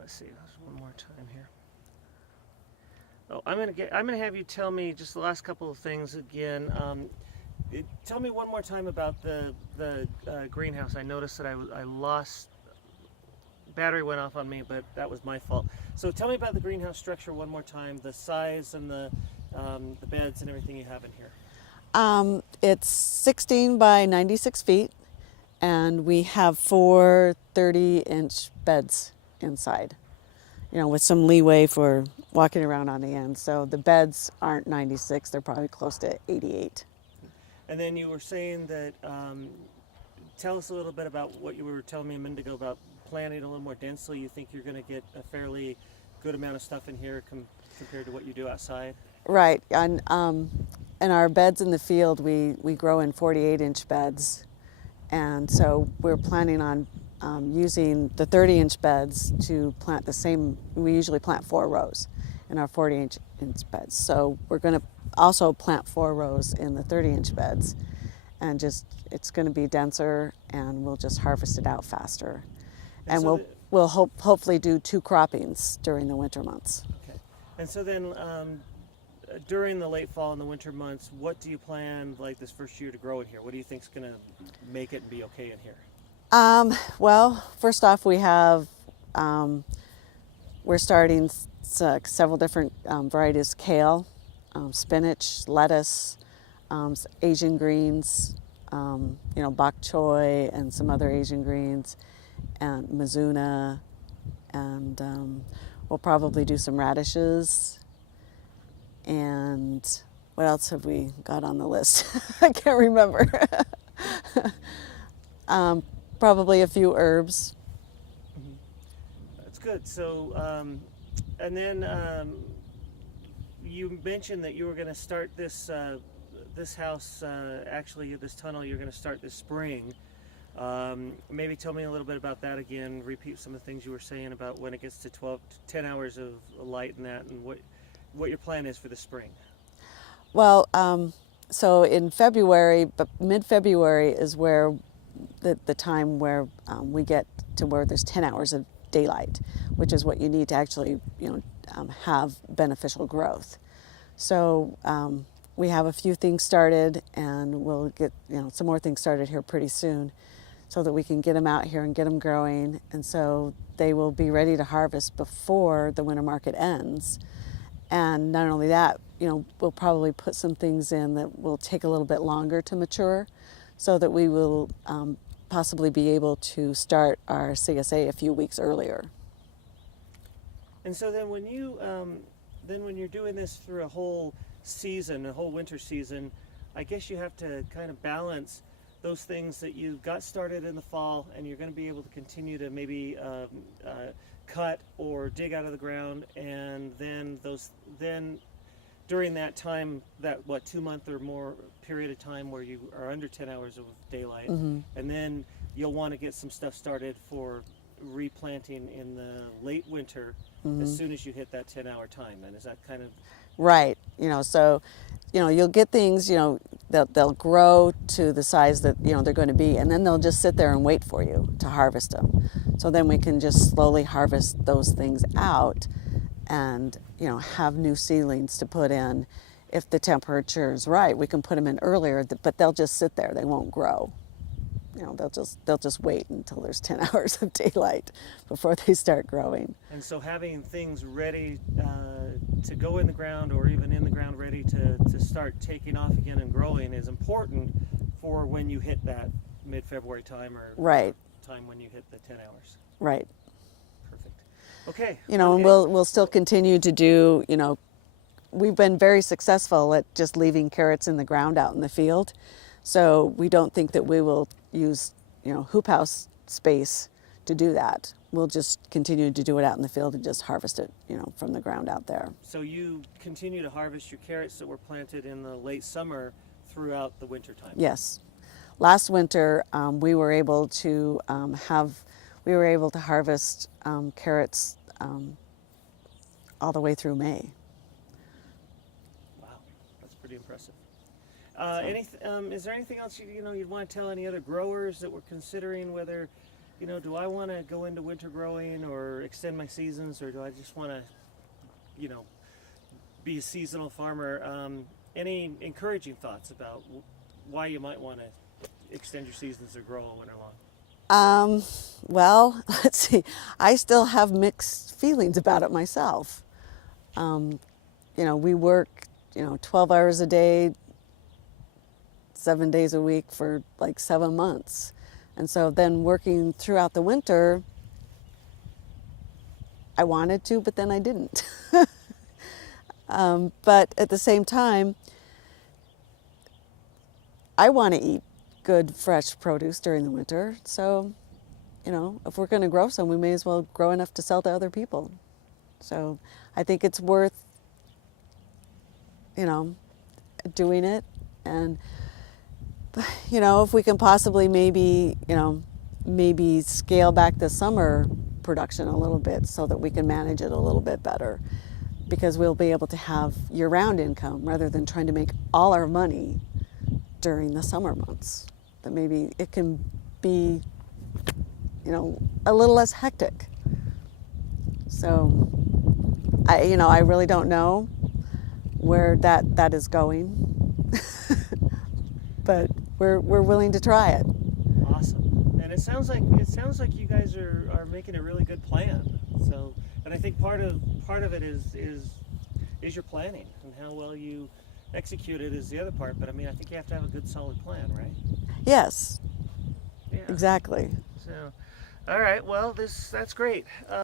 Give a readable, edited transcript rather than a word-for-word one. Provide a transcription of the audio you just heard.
let's see, one more time here. Oh, I'm gonna have you tell me just the last couple of things again. Tell me one more time about the greenhouse. I noticed that I lost battery went off on me, but that was my fault. So tell me about the greenhouse structure one more time, the size and the beds and everything you have in here. It's 16 by 96 feet, and we have four 30-inch beds inside, with some leeway for walking around on the end. So the beds aren't 96, they're probably close to 88. And then you were saying that, tell us a little bit about what you were telling me a minute ago about planting a little more densely. You think you're going to get a fairly good amount of stuff in here compared to what you do outside? Right. And in our beds in the field, we grow in 48-inch beds. And so we're planning on using the 30-inch beds to plant the same. We usually plant 4 rows in our 40-inch beds. So we're going to also plant 4 rows in the 30-inch beds. And it's going to be denser, and we'll just harvest it out faster. And so we'll hopefully do 2 croppings during the winter months. Okay. And so then during the late fall and the winter months, what do you plan like this first year to grow in here? What do you think is going to make it be okay in here? Well, first off, we're starting several different varieties: kale, spinach, lettuce, Asian greens, bok choy, and some other Asian greens, and mizuna, and we'll probably do some radishes. And what else have we got on the list? I can't remember. Probably a few herbs. Mm-hmm. That's good. So, and then you mentioned that you were going to start this house, actually this tunnel, you're going to start this spring. Maybe tell me a little bit about that again. Repeat some of the things you were saying about when it gets to 10 hours of light and that, and what your plan is for the spring. Well, so in February, but mid-February is where the time where we get to where there's 10 hours of daylight, which is what you need to actually, have beneficial growth. So we have a few things started, and we'll get, some more things started here pretty soon, so that we can get them out here and get them growing, and so they will be ready to harvest before the winter market ends. And not only that, we'll probably put some things in that will take a little bit longer to mature, so that we will possibly be able to start our CSA a few weeks earlier. And so then when you're doing this through a whole season, a whole winter season, I guess you have to kind of balance those things that you got started in the fall, and you're going to be able to continue to maybe cut or dig out of the ground, and then during that time, that 2-month or more period of time where you are under 10 hours of daylight, Mm-hmm. and then you'll want to get some stuff started for replanting in the late winter, Mm-hmm. as soon as you hit that 10-hour time. And is that kind of Right. So, you'll get things, they'll grow to the size that, they're going to be, and then they'll just sit there and wait for you to harvest them. So then we can just slowly harvest those things out and, have new seedlings to put in. If the temperature is right, we can put them in earlier, but they'll just sit there. They won't grow. They'll just wait until there's 10 hours of daylight before they start growing. And so having things ready to go in the ground, or even in the ground ready to start taking off again and growing, is important for when you hit that mid-February time, or right time when you hit the 10 hours. Right. Perfect. Okay. And we'll still continue to do, we've been very successful at just leaving carrots in the ground out in the field. So we don't think that we will use, hoop house space to do that. We'll just continue to do it out in the field and just harvest it, from the ground out there. So you continue to harvest your carrots that were planted in the late summer throughout the winter time? Yes. Last winter, we were able to harvest carrots all the way through May. Wow, that's pretty impressive. Is there anything else you'd want to tell any other growers that were considering whether you know, do I want to go into winter growing or extend my seasons, or do I just want to, you know, be a seasonal farmer? Any encouraging thoughts about why you might want to extend your seasons or grow all winter long? Well, let's see. I still have mixed feelings about it myself. Um, you know, we work, 12 hours a day, 7 days a week for like 7 months. And so then working throughout the winter, I wanted to, but then I didn't. But at the same time, I want to eat good, fresh produce during the winter. So, if we're going to grow some, we may as well grow enough to sell to other people. So I think it's worth, doing it. And, if we can possibly maybe scale back the summer production a little bit so that we can manage it a little bit better, because we'll be able to have year-round income rather than trying to make all our money during the summer months. That maybe it can be, a little less hectic. So I really don't know where that is going, but we're willing to try it. Awesome. And it sounds like you guys are making a really good plan. So, and I think part of it is your planning, and how well you execute it is the other part. But I mean, I think you have to have a good solid plan, right? Yes. Yeah. Exactly. So, all right. Well, that's great.